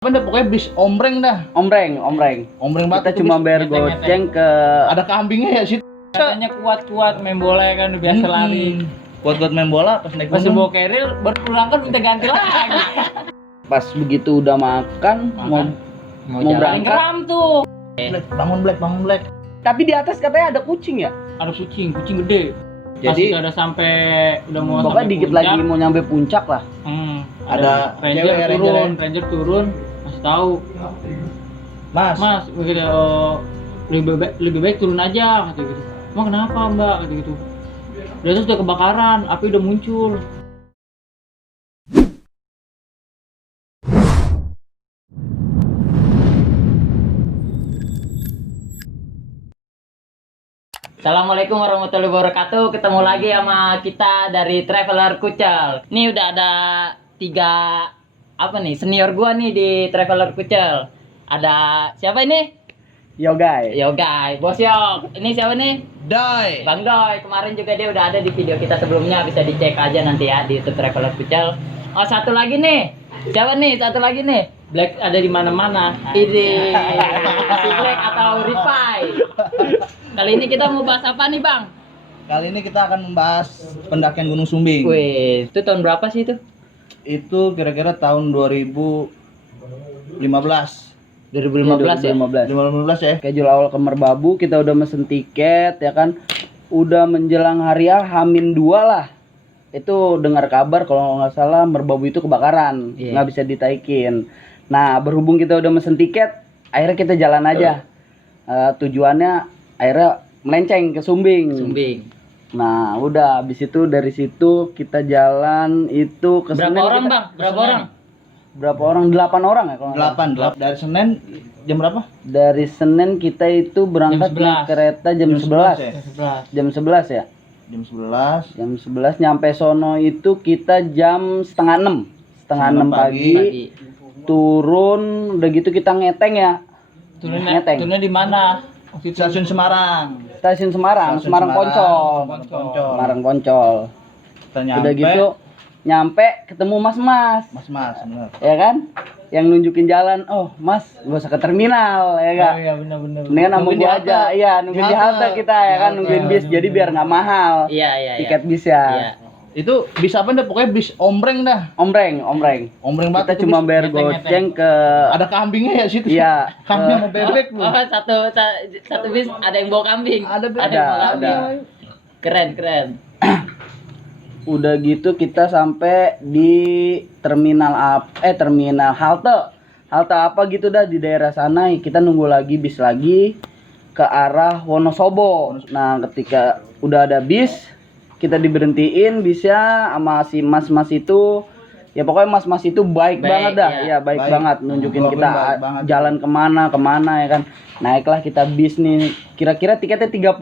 Apa dah pokoknya bis ombreng dah. Ombreng Banget kita itu cuma bis. bayar goceng ke Ada kambingnya ya sih. Katanya kuat main bola ya kan, udah biasa lari. Buat main bola pas naik Pas gunung. bawa keril baru pulang kan minta ganti lagi. pas begitu udah makan mau Mau jalan berangkat. keram tuh. Bangun black. Tapi di atas katanya ada kucing ya. Ada kucing gede. Jadi udah sampai udah mau pokoknya sampai dikit puncak, lagi mau nyampe puncak lah. Ada ranger cewek, turun, ranger turun, masih tahu. Mas, Mas, begitu lebih baik turun aja kata gitu. Emang kenapa Mbak kata gitu. Udah terus udah kebakaran, api udah muncul. Assalamualaikum warahmatullahi wabarakatuh. Ketemu lagi sama kita dari Traveler Kucel. Ini udah ada 3 senior gua nih di Traveler Kucel. Ada siapa ini? Yogai. Yogai, Bos Yok. Ini siapa nih? Dai. Bang Doi. Kemarin juga dia udah ada di video kita sebelumnya, bisa dicek aja nanti ya di YouTube Traveler Kucel. Oh, satu lagi nih. Siapa nih? Satu lagi nih. Black ada di mana-mana. Ini si Black atau Rifai. Kali ini kita mau bahas apa nih, Bang? Kali ini kita akan membahas pendakian Gunung Sumbing. Wih, itu tahun berapa sih itu? Itu kira-kira tahun 2015. 2015 ya? 2015 ya. Schedule awal ke Merbabu kita udah mesen tiket ya kan. Udah menjelang hari H-2 lah. Itu dengar kabar kalau nggak salah Merbabu itu kebakaran, nggak bisa ditaikin. Nah berhubung kita udah mesen tiket, akhirnya kita jalan aja. Tujuannya akhirnya melenceng ke Sumbing. Nah udah habis itu dari situ kita jalan itu ke Berapa Senen orang, kita- Bang? Berapa orang? Berapa orang? 8 orang ya kalau nggak salah. 8 dari Senin jam berapa? Dari Senin kita itu berangkat Jam 11. naik kereta jam 11. ya? Jam 11 ya. Jam 11. Jam 11 nyampe sono itu kita jam setengah 6. Setengah 6 pagi. Turun udah gitu kita ngeteng ya. Turunnya di mana? Waktu itu Stasiun Semarang. Stasiun Semarang, Stasiun Semarang Poncol. Poncol. Semarang Poncol. Kita nyampe. Udah gitu nyampe ketemu Mas, Mas, bener. ya kan? Yang nunjukin jalan. Oh, Mas, gak usah ke terminal, ya Oh kan? iya benar-benar. Mendingan sama Nungguin di gua halte. aja. Iya, nungguin Di di halte halte. kita ya Di kan, halte. nungguin bis. Jadi biar nggak mahal. Iya. Tiket bis ya. Iya. Itu bis apa dah? Pokoknya bis ombreng dah. Ombreng. Ombreng Kita banget. itu cuma bis. bayar Ngeteng-ngeteng. goceng ke Ada kambingnya ya situ. iya, Kambing ke- sama bebek lu. Oh, satu bis ada yang bawa kambing. Ada yang bawa kambing. ada. Keren. Udah gitu kita sampai di terminal terminal halte apa gitu dah di daerah sana. Kita nunggu lagi bis lagi ke arah Wonosobo. Nah ketika udah ada bis kita diberhentiin bisnya sama si mas itu. Ya pokoknya mas itu baik Baik, banget dah. iya. Ya baik Baik. banget nunjukin Walaupun kita baik banget. jalan kemana ya kan. Naiklah kita bis nih. Kira-kira tiketnya 30.000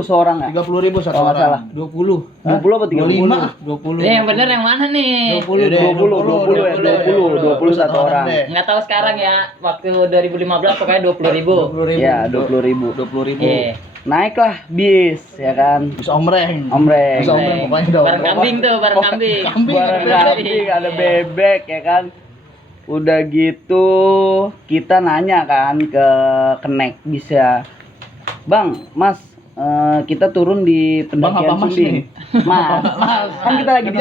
seorang ya. 30.000 satu Kalau nggak orang. salah. 20. 20 apa 30? 25. Yang bener yang mana nih? 20 satu orang. deh. Nggak tahu sekarang ya. Waktu 2015 pokoknya 20.000. Ya 20.000. 20.000. Iya. Naiklah bis ya kan. Bis ombreng. Ombreng. Bisa ombreng pokoknya udah. Bareng kambing tuh, bareng kambing. Kambing. Bareng ada bebek. kambing, ada bebek ya kan. Udah gitu kita nanya kan ke kenek bisa. Bang, Mas, kita turun di Bang pendakian apa Mas Sumbing. nih? Mas. Kan kita lagi di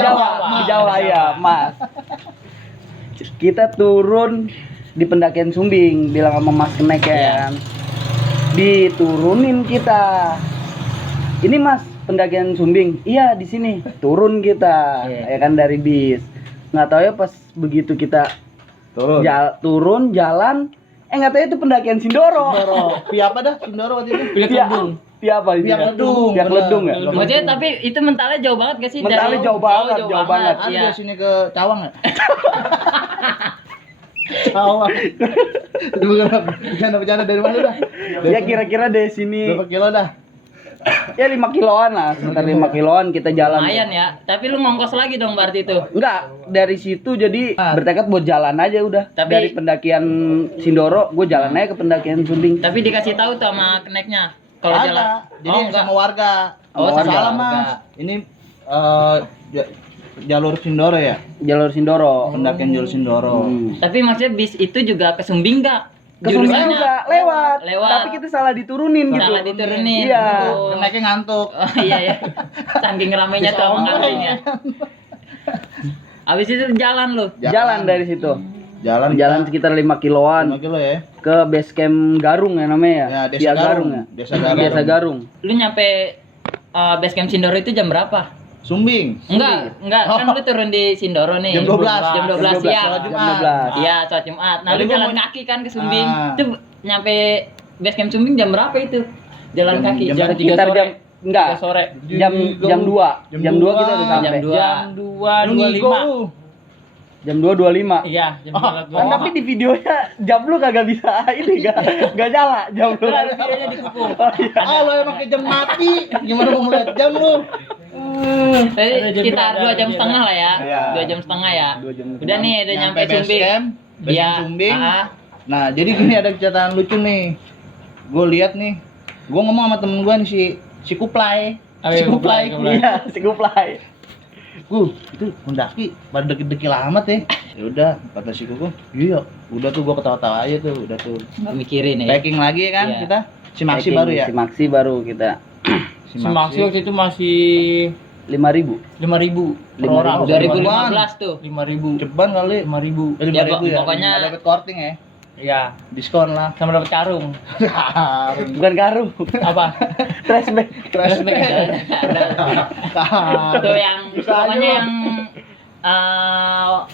Jawa ya, Mas. Kita turun di pendakian Sumbing, bilang sama Mas kenek ya Iya. kan. Diturunin kita. Ini Mas, pendakian Sumbing. Iya, di sini. Turun kita, Iya. ya kan dari bis. Nggak tahu ya pas begitu kita Turun. turun jalan, nggak tahu itu pendakian Sindoro. Pia apa dah? Sindoro waktu itu. Pilih Pia kambing. Pia apa itu? Pia Ledung, Pia bener. Ledung ya. Maksudnya tapi itu mentalnya jauh banget gak sih? Mentalnya Dari- jauh banget, jauh banget. Ada Iya. dari sini ke Cawang ya? Cawang. Itu bukan bercanda dari mana dah? Ya kira-kira dari sini Berapa kilo dah? ya 5 kiloan lah, sekitar 5 kiloan kita jalan. Lumayan ya. Tapi lu ngongkos lagi dong berarti itu. Enggak, dari situ jadi Ah. bertekad buat jalan aja udah. Tapi- Dari pendakian Sindoro, gue jalan aja ke pendakian Sumbing. Tapi dikasih tahu tuh sama keneknya kalau jalan. Ada. Jadi Oh, enggak. sama warga. Oh, Sama sama salah warga. Mas. Ini ya, jalur Sindoro ya? Jalur Sindoro. Pendakian jalur Sindoro. Tapi maksudnya bis itu juga ke Sumbing enggak? Ke Sumbing Jurusannya? juga lewat. Lewat. Tapi kita salah diturunin gitu. Salah diturunin. Iya. Oh. Naiknya ngantuk. Oh iya ya. Saking ramainya tuh sama kantinnya. Habis itu jalan lu. Jalan dari situ. Jalan Sekitar 5 kiloan 5 kilo ya. ke base camp Garung ya namanya ya. Ya, Desa Via Garung. ya. Desa Garung. Lu nyampe base camp Sindoro itu jam berapa? Sumbing. Enggak, kan lu turun di Sindoro nih. Jam 12. Jam 12 Jam 12, ya. sholat Jam Jumat. 12. Iya, sholat Jumat. Nah, Tadi lu gua jalan mau- kaki kan ke Sumbing. Ah. Itu nyampe base camp Sumbing jam berapa itu? Jalan Jam- kaki. jam Sekitar jam enggak. sore. Jam 2. Jam 2 kita udah sampai. Jam 2. Jam Lu ngigo 2.25. lu. Jam 2.25. Iya, jam Kan 2.25. tapi di videonya jam lu kagak bisa ini enggak nyala jam lu. Ada videonya dikupung. Ah, lo emang kayak jam mati. Gimana mau ngeliat jam lu? Jadi jam kita berapa? 2 jam setengah lah ya. Iya. 2 jam setengah ya. 2 jam. Udah nih, udah nyampe base Sumbing. camp, base Iya. camp Sumbing. Ah. Nah, jadi gini ada catatan lucu nih. Gue lihat nih. Gue ngomong sama temen gue nih si Kuplay. Oh, iya, Si Kuplay. Kuplay. Iya, si Guplay. Itu mendaki pada deki-deki amat ya. Ya udah, kata si Kuku. Iya, udah tuh gua ketawa-tawa aja tuh, udah tuh. Nggak mikirin ya. Packing lagi kan Iya. kita. Si Maxi Packing, baru ya. Si Maxi baru kita Semaksi waktu itu masih 5.000. 5.000 per 5.000. orang. 2015 tuh. 5.000. Ceban kali. 5.000. 5.000 ya. pokoknya- Nggak dapet korting ya. Iya, Diskon lah. sama dapat karung. Bukan karung. Apa? Trash bag. Trash bag. Tuh yang Bisa pokoknya aja, yang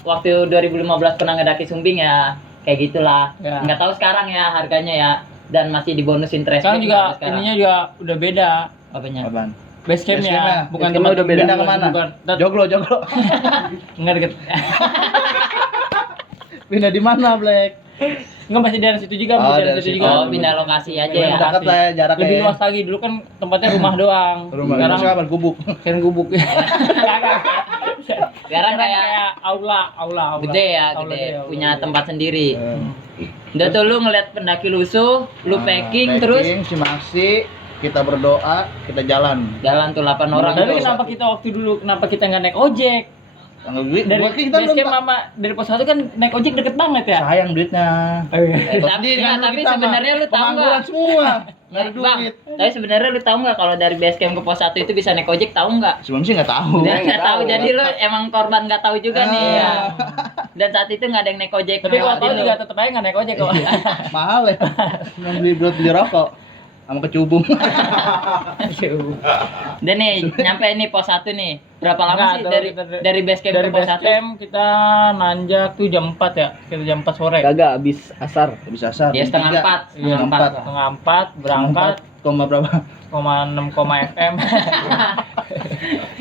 waktu 2015 pernah ngedaki Sumbing ya kayak gitulah. Ya. Nggak tahu sekarang ya harganya ya, dan masih dibonusin trash Sekarang bag juga nggak sekarang. ininya juga udah beda. Apanya? Apaan? Base Base campnya. campnya, bukan Base campnya udah beda. Beda kemana? Bukan. Joglo. Enggak deket. Pindah di mana, Black? Enggak, masih dari situ juga, Oh, masih dari dari situ situ. juga. Oh, pindah lokasi aja Lebih ya. dekat lah ya jaraknya. Lebih ya. luas lagi. Dulu kan tempatnya rumah doang. Rumah Sekarang siapa? Gubuk. sekarang gubuk. Sekarang kayak aula. gede ya, Aula gede. aula. Punya tempat sendiri. Eh, Udah tuh lu ngeliat pendaki lusuh, lu nah, packing terus si Maxi, kita berdoa, kita jalan. jalan tuh 8 orang. Tapi tuh. kenapa kita waktu dulu kita nggak naik ojek? Tanggal duit, Dari gua kita base belum camp mama dari pos 1 kan naik ojek deket banget ya. sayang duitnya. Tapi sebenarnya lu tahu pengangguran nggak? semua. Nggak ada Bang, duit. tapi sebenarnya lu tahu nggak kalau dari base camp ke pos 1 itu bisa naik ojek, tahu nggak? Sebelum sih nggak tahu. Dia nggak tahu, jadi lu emang korban nggak tahu juga nih Ah. ya. Dan saat itu nggak ada yang naik ojek. Tapi kalau ngelewatin tahu lu. juga tetep aja nggak naik ojek kok. Mahal ya. Cuma beli rokok sama kecubung. Dan nih nyampe nih pos 1 nih. Berapa lama Nggak, sih tuh dari kita- dari base camp Dari ke pos base 1? camp kita nanjak tuh jam 4 ya. Kita jam 4 sore. Kagak habis asar. Habis asar. Ya setengah 4, Iya, setengah 4. setengah 4 berangkat 4, berapa? 6, FM.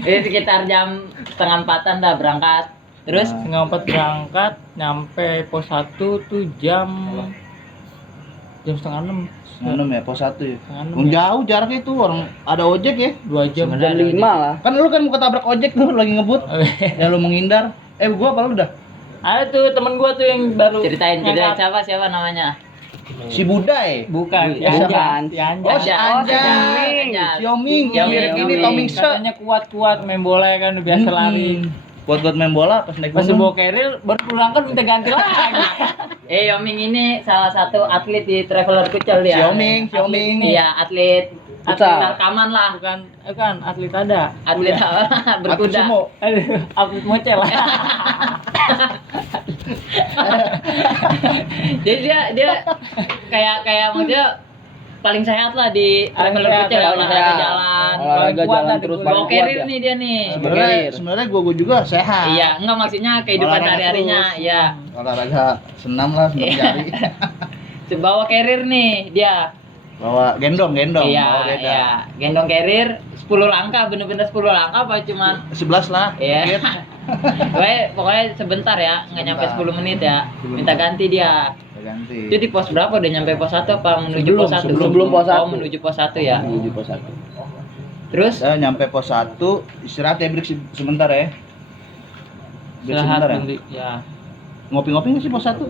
Ini sekitar jam setengah 4-an dah berangkat. Terus Nah. Setengah 4 berangkat, nyampe pos 1 tuh jam setengah 6. 6 ya, pos 1 ya. Setengah 6 Belum ya. jauh jaraknya itu, orang ada ojek ya. 2 jam. Sebenarnya Jam 5 lah. Kan lu kan mau ketabrak ojek tuh lagi ngebut. Ya lu menghindar. Gua apa lu dah? Ada tuh temen gua tuh yang baru ceritain ngangkat. siapa namanya? Si Budai. Bukan, Bukan. Anjan. Si Oh, Anjan. si Anjan. Anjan. Anjan. Si Oming. Si Yang Oming. mirip ini Oming. Toming Set. Katanya kuat-kuat main bola ya kan, udah biasa lari. Buat main bola pas naik Pas gunung. bawa keril baru pulang kan minta ganti lagi. Yoming ini salah satu atlet di Traveler Kucel Si dia. Oming. Iya, atlet Futsal. rekaman lah. Bukan atlet ada. Atlet Atlet berkuda. sumo. Aduh, atlet mocel. Jadi dia kayak maksudnya paling sehat lah di Traveler Paling Kucel, sehat, olahraga sehat. jalan. Olahraga Paling kuat jalan lah, terus paling Bawa paling kuat carrier ya. nih dia nih. Sebenarnya gua juga sehat. Iya, enggak maksudnya kehidupan Olahraga sehari-harinya, terus. iya. Olahraga senam lah setiap Iya. hari. Bawa carrier nih dia. Bawa gendong. Iya, Bawa beda. iya. Gendong carrier 10 langkah, bener-bener 10 langkah apa cuman 11 lah. iya. dikit. Pokoknya sebentar ya, nggak nyampe Sebentar. 10 menit ya. Sebelum- Minta ganti dia. Kita ganti. Itu di pos berapa? Udah nyampe pos 1 apa menuju pos 1? sebelum pos Oh, 1. menuju pos 1 ya. Menuju pos 1. Terus Saya nyampe pos 1, istirahat ya, break sebentar ya. Break Istirahat sebentar ya. nanti. Ya. Ngopi-ngopi nggak sih pos 1?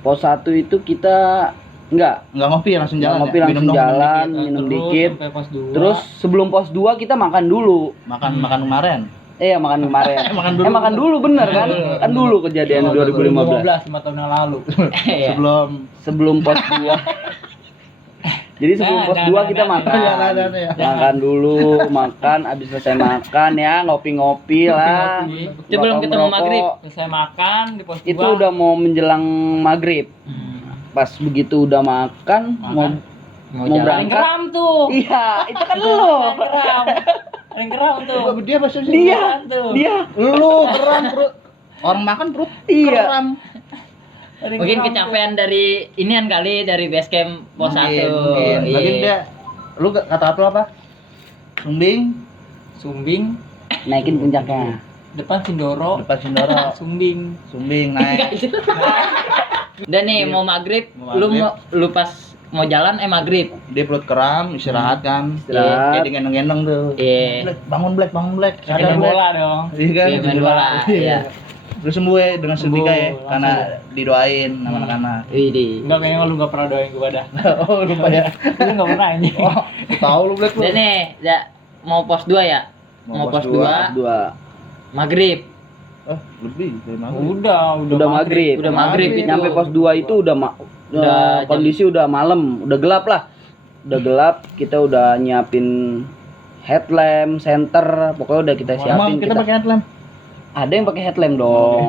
Pos 1 itu kita enggak Nggak ngopi, langsung jalan ngopi ya? langsung Minum dong, jalan, dikit. minum Terus dikit. sampai pos 2. Terus sebelum pos 2 kita makan dulu. Makan kemarin. Makan kemarin. Makan dulu. Makan dulu bener kan? Kan dulu kejadian 2015. 5 tahun yang lalu. Iya. Sebelum Sebelum pos 2. Jadi sebelum pos 2 kita makan. Makan dulu, abis selesai makan ya, ngopi-ngopi lah. Itu belum ketemu Merokok. maghrib. Selesai makan di pos 2. Itu udah mau menjelang maghrib. Pas begitu udah makan, mau Mau Mau jalan. berangkat. Paling keram tuh. iya, itu kan lu. Paling keram tuh. Dia pasti Dia, Keram tuh. dia. lu keram perut. Orang makan perut Iya. keram. Paling Mungkin keram kecapean dari inian kali dari base camp pos 1. Mungkin. Lagi dia lu kata apa? Sumbing, tuh. Sumbing, Naikin puncaknya. depan Sindoro, depan Sindoro. Sumbing. naik. Udah nih mau maghrib, Mau lu maghrib. lu pas mau jalan maghrib. Dia perut keram, istirahat kan. Istirahat. Kayak digendong-gendong tuh. Iya. Bangun Black. Ada bola dong. Iya kan? Iya, main bola. Iya. Lu sembuh ya dengan sedikit ya, Sembuh, karena didoain sama anak-anak. Widih. Enggak, kayaknya lu enggak pernah doain gua dah. Oh, lupa ya. Lu enggak pernah anjing. Oh, tahu lu Black lu. Udah nih, mau pos 2 ya? Mau pos 2 2. maghrib. Lebih dari mana? Udah Maghrib. Udah maghrib itu. Nyampe pos 2 itu udah Udah kondisi udah malam, udah gelap lah. Udah gelap, kita udah nyiapin headlamp, senter, pokoknya udah kita siapin. Emang kita pakai headlamp. Ada yang pakai headlamp dong.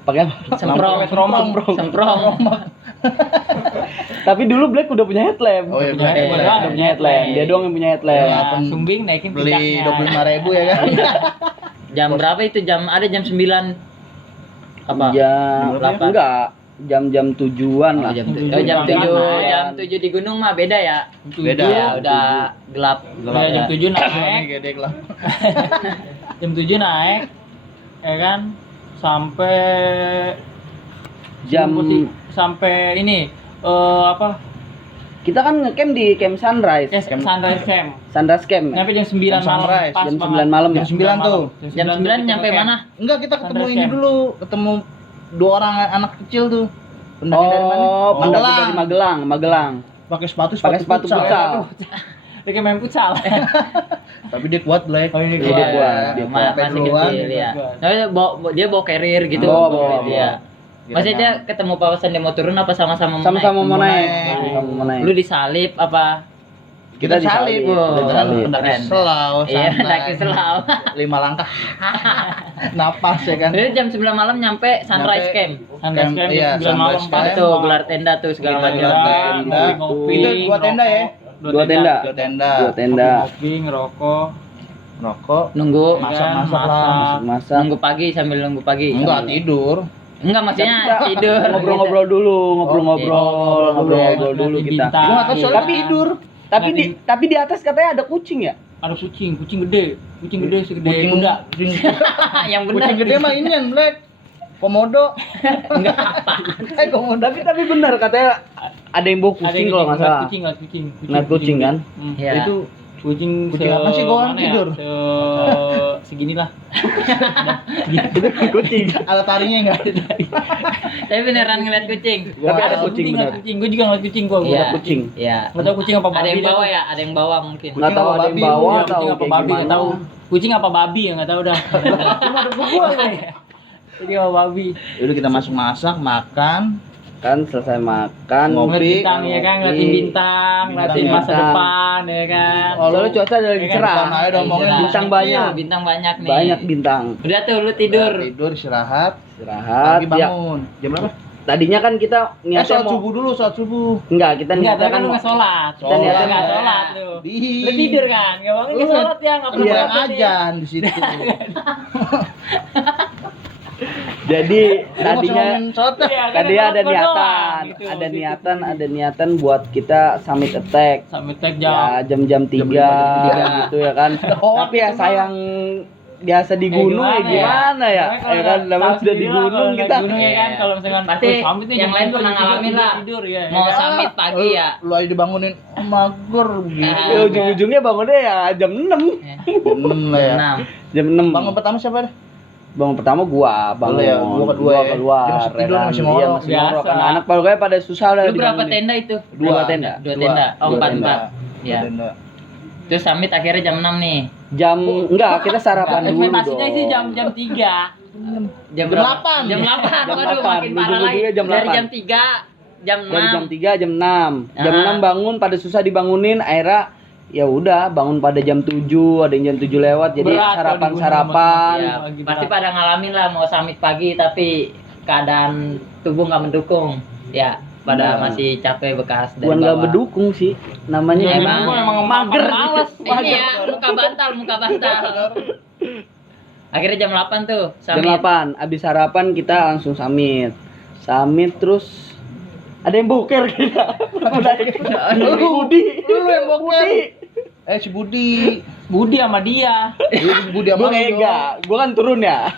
Pakai apa? Semprong. Tapi dulu Black udah punya headlamp. Oh iya, Punya Black. headlamp. Udah punya headlamp. Dia doang yang punya headlamp. Ya. Nah, Sumbing naikin Beli puncaknya. 25.000 ya kan? Jam berapa itu? Ada jam 9. Apa? Jam Delapan. enggak, jam-jam tujuan lah. Jam Tujuh. 7. Jam 7. Naik. Jam 7 di gunung mah beda ya. Beda. Ya udah gelap. Ya, jam 7 Ini naik. gede lah. Jam 7 naik. Ya kan? Sampai Jam sampai ini apa? kita kan ngecamp di Camp Sunrise. Sunrise Camp. Sunrise Camp. Nyampe jam 9 malam. Sunrise, Pas jam banget. 9 malam. Jam 9 tuh. Jam 9 nyampe camp. mana? Enggak, kita ketemu Sunrise ini Camp. dulu. Ketemu 2 orang anak kecil tuh. Pendaki dari mana? Oh, pendaki dari Magelang. Magelang. Pakai sepatu Sepatu futsal. Dia kayak main futsal. Tapi dia kuat, Black. Oh, ini Iya, dia kuat. Dia Masih Sampai duluan. kecil ya. Kuat. Tapi dia bawa carrier gitu. Bawa. Dia. Masih dia ketemu pawasan dia mau turun apa sama-sama mau Sama-sama mau naik. naik. Sama-sama mau naik. Lu disalip apa? Kita Kita salib, disalib. Bu. Kita Kan disalip. pendaki Keren. selau, Iya, santai. pendaki selau. 5 langkah. Napas ya kan. Jadi jam 9 malam nyampe Sunrise Nyampe. Camp. Sunrise Camp Iya, jam 9 malam. Sunrise Camp. Itu gelar tenda tuh segala Kita macam. gelar tenda. Ngopi, Itu 2 tenda ya. Dua tenda. 2 tenda. 2 tenda. Ngopi, ngerokok. Rokok. Nunggu Masak-masak lah. Masak. nunggu pagi sambil nunggu pagi. Enggak tidur. Enggak maksudnya Kita tidur. Ngobrol-ngobrol dulu, ngobrol-ngobrol ngobrol dulu kita. Bintang. Gua enggak tahu soalnya Tapi- tidur. Tapi di atas katanya ada kucing ya? Ada kucing gede. Kucing gede segede Kucing kuda. Kucing, Yang benar. kucing gede mah inian, Black. Komodo. Enggak apa. Komodo. Tapi benar katanya ada yang bawa Ada kucing yang kalau nggak salah. Ngeliat kucing. Ngeliat kucing kan? Iya. Itu Kucing Kucing apa sih, Gon? mana ya? Tidur? Segini lah. Itu kucing. alat tarinya enggak ada. Tapi beneran ngeliat kucing. Tapi ada kucing benar. Kucing. Gue juga ngeliat kucing gua. Iya. Ada kucing. Iya. Nggak tahu kucing apa babi. Ada yang dah. bawa ya, ada yang bawa mungkin. Nggak tahu ada yang babi, bawa Iya, atau kucing apa kayak babi nggak gimana. tahu. Kucing apa babi ya nggak tahu dah. Cuma ada gua. Kucing apa babi. Udah kita masuk masak, makan, Kan selesai makan. Ngopi. Ngeliat bintang ya kan, ngeliatin bintang, ngeliatin masa Bintang. depan ya kan. Oh, Soalnya cuaca lagi Iya kan, cerah. depan aja dong, ngomongin Iya. bintang banyak. Bintang banyak nih. Banyak bintang. Udah tuh lu tidur. tidur, istirahat, Istirahat. pagi Ya. bangun. Jam berapa? Tadinya kan kita niatnya Sholat mau subuh dulu, sholat subuh. enggak, kita Enggak, niatnya tapi kan kan lu nggak sholat. Kita niatnya nggak nggak. sholat lu. Di Lu tidur kan? Nggak bangun nggak sholat ya, nggak pernah Iya. yang sholat ya. ajan di situ. jadi Lu tadinya masih ngomongin sholat dah. Iya, kan tadi sholat ada gua niatan, doang, gitu. ada niatan buat kita summit attack. Sampai tek Ya jam. jam-jam 3 gitu ya kan. Oh, Tapi ya gitu, sayang biasa di gunung ya gimana ya? Ya kan namanya sudah di gunung kita. Gunung ya kan, Iya. kalau misalkan Pasti summit tuh yang jam lain tidur, pernah ngalamin lah. Tidur ya. Mau summit pagi ya. Lu aja dibangunin, oh, mager gitu. Ya, ujung-ujungnya bangunnya ya jam 6. Jam 6 lah ya. 6. Jam 6. Bangun pertama siapa deh? Bangun pertama gua, bangun. Lu ya, gua kedua ya. keluar. Dia masih tidur, ya kan? masih Iya, ngorok. masih ngorok. Biasa. Anak-anak pokoknya pada susah lah Lu berapa dibangunin. tenda itu? Dua tenda. Dua tenda. Oh, Dua 4 tenda. 4. Ya. Tenda. Terus summit akhirnya jam 6 nih. Enggak, kita sarapan dulu Ekspektasinya dong. sih jam 3. Jam 8. Jam 8. Jam Waduh, 8. makin parah lagi. Ujung-ujungnya jam Dari 8. jam 3, jam 6. Dari jam 3 jam 6. Jam Ah. 6 bangun pada susah dibangunin, akhirnya ya udah bangun pada jam 7, ada yang jam 7 lewat jadi Berat kalau sarapan-sarapan. Ya, Pagi pasti berat. pada ngalamin lah mau summit pagi tapi keadaan tubuh nggak mendukung. Ya, pada Nah. masih capek bekas dari Bukan nggak bawah. mendukung sih, namanya Emang mager. males. Ini ya, muka bantal. Akhirnya jam 8 tuh Jam summit. 8, abis sarapan kita langsung summit. Summit terus ada yang boker kita. Budi. Lu yang boker. Si Budi. Budi sama dia. Lu Budi Gua sama lu. enggak, gua kan turun ya.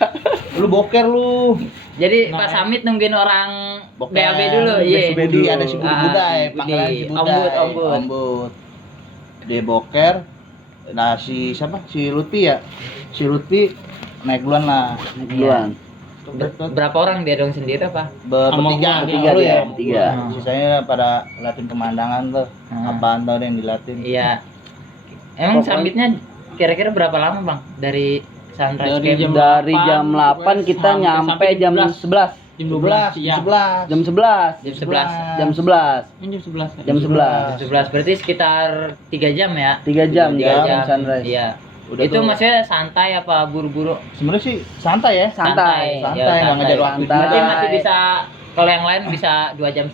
Lu boker lu. Jadi Nah, pas summit nungguin orang Boker. BAB dulu, Si iya. Budi ada si Budi Ah, Budai, Budi. panggilan si Budai. Ombud. Dia boker. Nah, si siapa? Si Lutfi ya. Si Lutfi naik duluan lah. Duluan. Berapa orang dia dong sendiri apa? Bertiga, Sama gua, lu ya. bertiga. Sisanya pada ngeliatin pemandangan tuh. Hmm. Apaan tau deh yang dilatin. Iya. Emang Pokoknya- summitnya kira-kira berapa lama bang dari sunrise Dari camp? Dari jam 8 kita sampai nyampe jam 11. 11. Jam 12 ya. 11. Jam 11. Jam 11. Jam 11. Jam 11. Jam 11. Jam 11 berarti sekitar 3 jam ya? 3 jam Tiga jam jam. sunrise. Iya. Udah Itu tuh. maksudnya santai apa buru-buru? Sebenarnya sih santai ya. Santai. Santai, nggak ngejar waktu. Berarti Santai. masih bisa, kalau yang lain bisa 2,5 jam,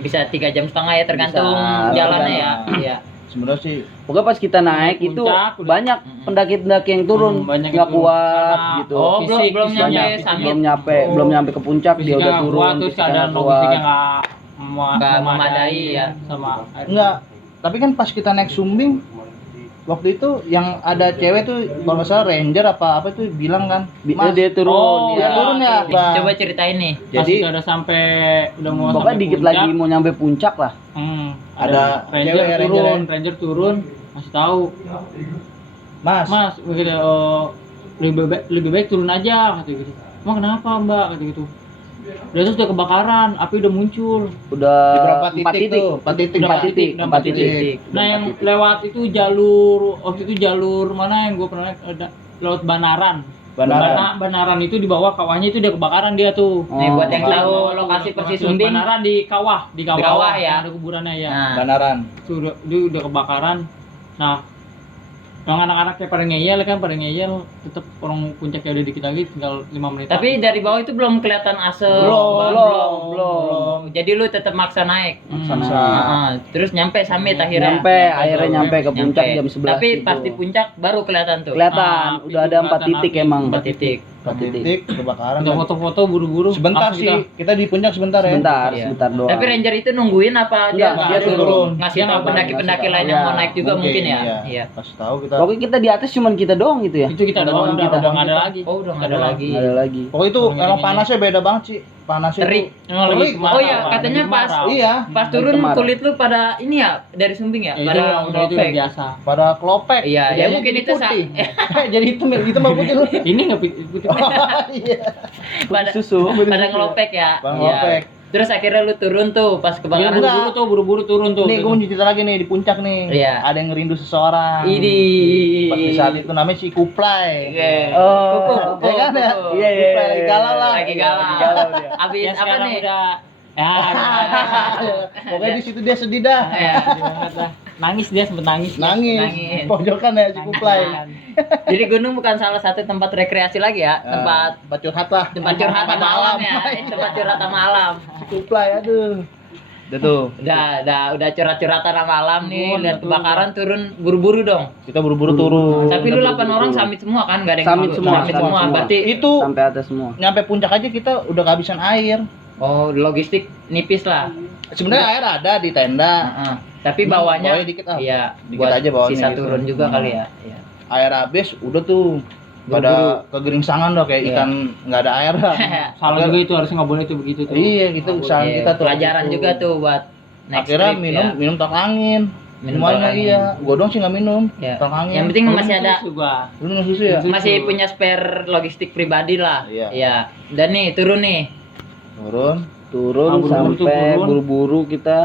bisa 3 jam setengah ya tergantung Bisa, jalannya ya. tergantung. Iya. Sebenarnya sih Pokoknya pas kita naik Naik itu puncak, udah. banyak pendaki-pendaki yang turun, banyak nggak yang kuat karena- gitu. Oh, belum Fisik, belum fisiknya, nyampe fisiknya. summit. belum nyampe ke puncak dia Fisiknya udah nggak turun. kuat, terus fisiknya keadaan nggak logistiknya kuat. Nggak memadai ya. sama air. enggak. Tapi kan pas kita naik sumbing waktu itu yang ada cewek tuh kalau nggak salah ranger apa tuh bilang kan, Mas, Dia turun. Oh, dia ya. turun ya. Nih, Bang. coba ceritain nih. Jadi Pas udah sampai udah mau Pokoknya sampai dikit puncak, lagi mau nyampe puncak lah. Ada ranger cewek, turun, ranger turun, masih tahu. Mas, Mas, begitu lebih baik turun aja kata gitu. Emang kenapa Mbak kata gitu. Udah terus udah kebakaran, api udah muncul. Udah di berapa 4 titik tuh? 4 titik. Udah 4 titik. udah 4 4 titik. Nah yang lewat itu jalur waktu itu jalur mana yang gue pernah naik, ada lewat Banaran. Banaran. Banaran itu di bawah kawahnya itu udah kebakaran dia tuh. Nih buat yang Banaran. tahu lokasi persis sumbing. Banaran di kawah, Di kawah ya. Ada kuburannya ya. Nah, Banaran. Itu dia udah kebakaran. Nah, yang anak-anaknya pada ngeyel kan, pada ngeyel, tetap orang puncaknya udah dikit lagi, tinggal 5 menit. tapi dari bawah itu belum kelihatan asap. Belum. Jadi lu tetap maksa naik. Maksa. Terus nyampe summit akhirnya. akhirnya nyampe ke puncak jam 11. Tapi itu. pas di puncak baru kelihatan tuh. kelihatan Api udah itu ada 4 kelihatan titik api. emang. 4 titik. 4 titik kebakaran. Kita foto-foto buru-buru. Sebentar Langsung sih. Kita di puncak sebentar ya. Sebentar, Iya. sebentar doang. Tapi ranger itu nungguin apa Enggak, dia turun. Ngasih Dia tahu ngabarin, pendaki-pendaki ngasih lain tahu. yang mau Ya, naik juga mungkin ya. Iya. Iya. Kasih tahu kita. Pokoknya kita di atas cuman kita doang gitu ya. Itu kita doang, udah nggak ada lagi. Oh, udah nggak ada lagi. Nggak ada lagi. Pokoknya itu Orang emang ini. panasnya beda banget sih. Panasnya Terik. itu. Emang lagi Terik. kemarau, Oh iya, Pak. katanya Lagi pas kemarau. Iya. Pas turun Kemarin. kulit lu pada ini ya dari sumbing ya, Ya, itu pada udah itu udah ngelopek. biasa. Pada kelopek. Iya, ya Jadi mungkin itu putih. Jadi itu mah putih lu. Ini nggak putih. Iya. pada Susu. pada ngelopek ya. Pada Iya. ngelopek. Terus akhirnya lu turun tuh pas Iya, kebakaran. Enggak. buru-buru turun tuh. Nih gue mau cerita lagi nih di puncak nih. Iya. Ada yang ngerindu seseorang. Ini. Pas di saat itu namanya si Kuplai. Iya. Oh. Kupu. Ya kan ya? Iya, iya, Kuplai lagi iya, galau lah. Lagi galau. Lagi galau dia. Abis Ya, apa sekarang nih? udah ya, Pokoknya di situ dia sedih dah. Iya. sedih banget lah. Nangis dia sempet nangis. Nangis. Nangis. Pojokan ya si Kuplai. Jadi gunung bukan salah satu tempat rekreasi lagi ya, tempat Tempat curhat lah. tempat curhat sama alam ya. Tempat curhat sama alam. Si Kuplai aduh. Udah tuh. Udah curhat-curhatan sama alam nih, lihat kebakaran turun buru-buru dong. Kita buru-buru turun. Tapi lu 8 orang summit semua kan, enggak ada yang Summit semua, Summit summit semua. semua. Berarti Itu Sampai atas semua. nyampe puncak aja kita udah kehabisan air. oh, logistik nipis lah. Sebenarnya air ada di tenda. Heeh. Tapi Cuman bawahnya bawahnya dikit, ah. iya, Dikit buat aja bawahnya sisa gitu. turun juga kali ya. Iya. Air habis udah tuh pada kegeringsangan dah kayak Iya. ikan nggak ada air dah. Salah juga itu, harusnya nggak boleh itu begitu tuh. Iya gitu kesalahan Iya, kita tuh. pelajaran Gitu. juga tuh buat next Akhirnya trip minum ya. minum tolak angin. Minum Semuanya tolak angin. iya. Gua doang sih nggak minum Ya. tolak angin. Yang penting masih ada juga. Lu minum susu ya? masih punya spare logistik pribadi lah. Iya. Iya. Dan nih turun nih. Turun. Turun Ah, buru-buru tuh sampai turun. buru-buru kita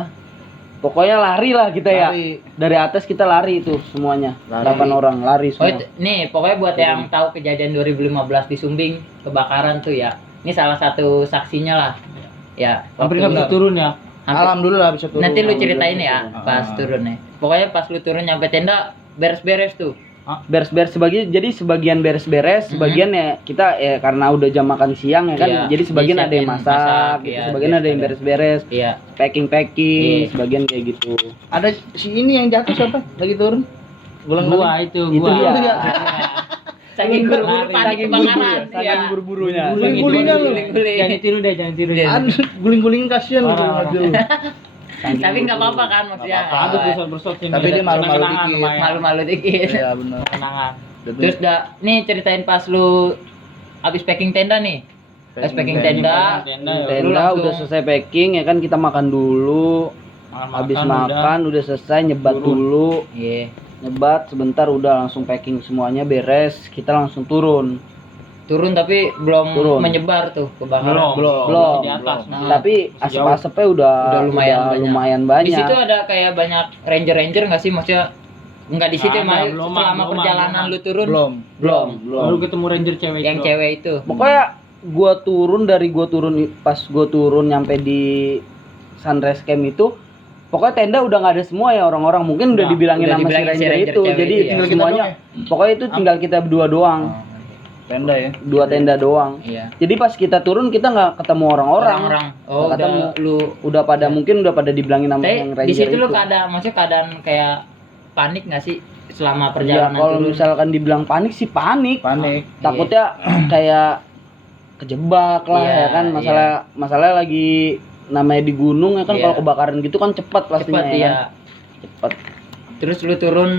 Pokoknya lari lah kita ya. Lari. Dari atas kita lari itu semuanya. Lari. 8 orang lari Oh, semua. nih pokoknya buat yang tahu kejadian 2015 di Sumbing kebakaran tuh ya. Ini salah satu saksinya lah. Ya, Hampir waktu nggak bisa lu- turun ya. hampir- Alhamdulillah bisa turun. Nanti lu ceritain ya Alhamdulillah. pas turun nih. Pokoknya pas lu turun nyampe tenda beres-beres tuh. Beres-beres sebagian beres-beres, sebagian ya kita ya karena udah jam makan siang ya kan. Iya, Jadi sebagian ada yang disiapin masak, gitu. iya, Sebagian ada yang beres-beres, Iya. packing-packing, Iya. sebagian kayak gitu. Ada si ini yang jatuh siapa? Lagi turun. Gulang Gua itu Itu gua. dia. Iya. Saking buru-buru Lari, panik saking kebakaran. buru-buru, saking Iya. buru-burunya. Guling-gulingan lu. Guling-guling. Jangan ditiru deh, jangan ditiru deh. Guling-gulingin kasihan lu Parah, maju. Tapi nggak apa-apa kan maksudnya. Nggak apa-apa. Ada bersot-bersot ini. Tapi dia ada malu-malu kenang-kenangan dikit. lumayan. Malu-malu dikit. Iya benar. Kenangan. Terus nih ceritain pas lu habis packing tenda nih. Pas packing tenda, Tenda ya. Lu Tenda langsung- udah selesai packing ya kan kita makan dulu. Habis makan udah selesai nyebat Turun. dulu. iya. Nyebat sebentar udah langsung packing semuanya beres, kita langsung turun. Turun tapi belum Turun. menyebar tuh kebakaran. Belum. Di atas. Nah, Tapi Sejauh. asap-asapnya udah lumayan banyak. Di banyak. situ ada kayak banyak ranger-ranger nggak sih maksudnya? Enggak di situ Nggak ada, mah belum, selama belum, perjalanan belum. lu turun Belum. Baru ketemu ranger cewek yang itu. cewek itu. Pokoknya gua turun pas gua turun nyampe di Sunrise Camp itu pokoknya tenda udah nggak ada semua ya orang-orang mungkin udah Nah, dibilangin udah sama si dibilangin si ranger ranger itu cewek jadi itu ya. Tinggal kita semuanya doang ya? pokoknya itu tinggal kita berdua doang Tenda ya. 2 tenda doang Iya. jadi pas kita turun kita nggak ketemu orang-orang Oh, Nggak udah ketemu. lu udah pada mungkin udah pada dibilangin sama yang tapi ranger di situ itu lu maksudnya keadaan kayak panik nggak sih selama ya perjalanan kalau turun? misalkan dibilang panik sih panik Panik. takutnya kayak kejebak lah Iya, ya kan masalah lagi namanya di gunung ya kan Iya. kalau kebakaran gitu kan cepat pastinya Cepet ya ya. kan? Cepet. Terus lu turun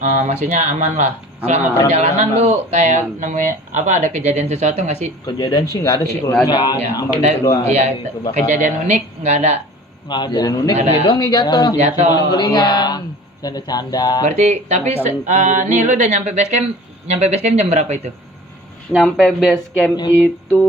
maksudnya aman lah. Selama Aman. perjalanan Aman. lu kayak Aman. namanya apa ada kejadian sesuatu nggak sih? Kejadian sih nggak ada sih kalau Nggak di- ada. Ya, Mungkin kita- itu doang. iya, Ada kebakaran. kejadian unik nggak ada. Nggak ada. Kejadian unik Nggak ada. dia doang nih jatuh. Jatuh. Guling-gulingan. Canda-canda. Berarti tapi Masalah buru-buru. nih lu udah nyampe base camp jam berapa itu? Nyampe base camp itu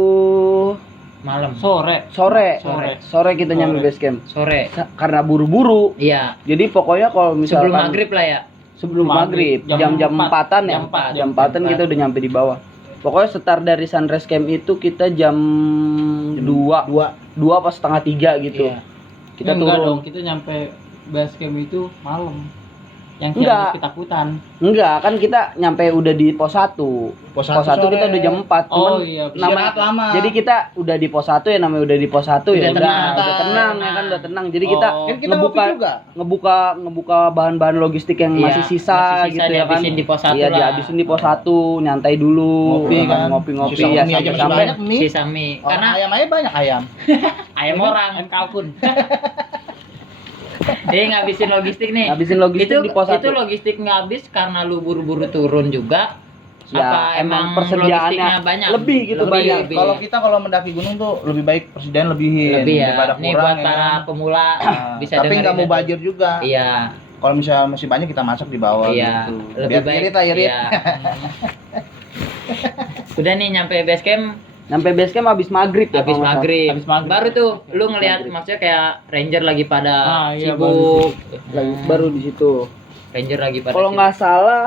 Malam. Sore. sore kita nyampe Sore. base camp Sore. karena buru-buru Iya. jadi pokoknya kalau misalkan Sebelum maghrib lah ya. sebelum maghrib Jam jam 4-an ya jam 4, jam 4-an kita udah nyampe di bawah pokoknya start dari Sunrise Camp itu kita jam 2 apa setengah 3 gitu Iya. kita Enggak turun dong, kita nyampe base camp itu malam. Yang Enggak. kita ketakutan. enggak kan kita nyampe udah di pos 1 Pos pos 1 kita udah jam 4 Oh cuman iya. namanya Istirahat lama. jadi kita udah di pos 1 ya namanya udah di pos 1 ya Udah tenang. udah tenang ya kan udah tenang jadi kita Oh. Kan kita ngopi juga. ngebuka bahan-bahan logistik yang Iya, masih sisa gitu ya kan dihabisin di pos 1 iya lah. dihabisin di pos 1 nyantai dulu Ngopi kan. ngopi-ngopi Sisa ya mie aja masih sampai banyak mie. Sisa mie. Karena Karena ayam aja banyak ayam. ayam orang. Ayam kalkun. Dia ngabisin logistik nih. habisin logistik itu di pos 1 itu logistik nggak habis karena lu buru-buru turun juga. Ya, apa emang persediaannya logistiknya banyak? lebih gitu, banyak. Kalau kita kalau mendaki gunung tuh lebih baik persediaan lebihin lebih ya. daripada Nih kurang buat ya para kan. pemula Nah, bisa tapi dengerin nggak mau itu. bajir juga. Iya, Kalau misalnya masih banyak kita masak di bawah iya. gitu. Lebih Biar baik. irit lah irit. Iya. Udah nih nyampe base camp nyampe base camp habis maghrib ya habis kalau nggak salah. maghrib. Habis maghrib. Baru tuh lu ngelihat Maghrib. maksudnya kayak ranger lagi pada Ah, iya, sibuk. Baru di situ Ranger lagi pada kalau sibuk. nggak salah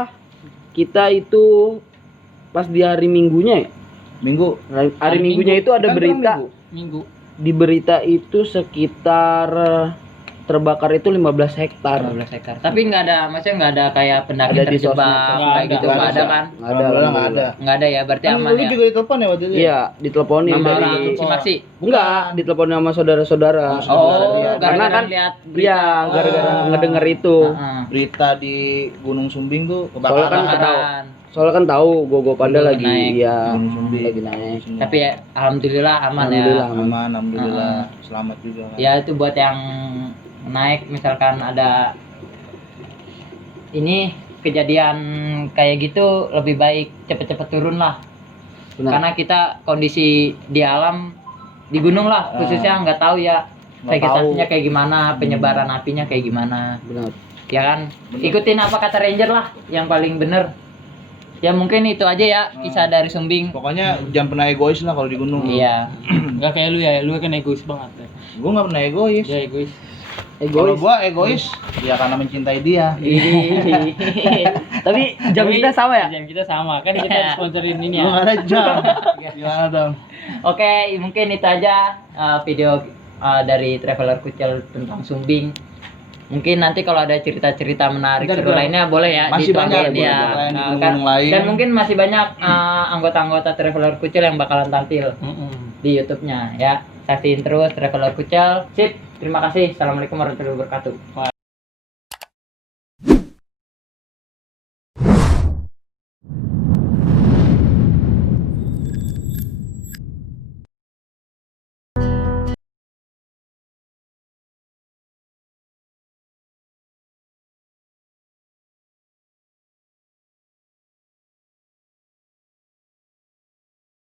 kita itu pas di hari minggunya ya Minggu. hari minggunya itu ada Kan berita Minggu. Minggu. di berita itu sekitar terbakar itu 15 hektar 15 hektar. Tapi nggak ada, maksudnya nggak ada kayak pendaki Ada di terjebak sosmed. kayak Nggak gitu ada. nggak ada kan? nggak ada Alhamdulillah nggak ada. alhamdulillah. Nggak ada ya, berarti Kan aman lu ya. juga ditelepon ya waktu itu. Iya diteleponin Nama dari orang Cimaksi. enggak diteleponin sama saudara-saudara Oh, Iya, karena gara-gara kan lihat iya gara-gara Oh. ngedenger itu Heeh. Berita di Gunung Sumbing tuh Soalnya kan kebakaran. kita tahu. Kebakaran. soalnya kan tahu gue pada Gunung lagi naik. ya Gunung Sumbing. lagi naik Tapi ya alhamdulillah aman Alhamdulillah. ya. Aman, alhamdulillah. Selamat juga. Kan. Ya itu buat yang naik misalkan ada ini kejadian kayak gitu lebih baik cepet-cepet turun lah. benar Karena kita kondisi di alam di gunung lah Ah. khususnya nggak tahu ya Nggak vegetasinya tahu. kayak gimana, penyebaran apinya kayak gimana. benar Ya kan? Bener. Ikutin apa kata ranger lah yang paling bener. Ya mungkin itu aja ya kisah dari Sumbing. Pokoknya jangan pernah egois lah kalau di gunung. Iya. Enggak kayak lu ya, lu kan egois banget. Ya. Gue nggak pernah egois. Dia egois. Kalau Egois. gua egois, ya karena mencintai dia. Tapi jam kita sama ya? Jam kita sama. Kan kita sponsorin ini Lu ya. nggak ada jam. Gimana dong? Oke, mungkin itu aja video dari Traveler Kucel tentang Sumbing. Mungkin nanti kalau ada cerita-cerita menarik Bentar, seru bro. lainnya boleh ya Masih banyak dituangin ya. lain di Nah, gunung-gunung lain. Dan mungkin masih banyak anggota-anggota Traveler Kucel yang bakalan tampil di YouTube-nya ya. Saksiin terus Traveler Kucel. Sip. Terima kasih. Assalamualaikum warahmatullahi wabarakatuh.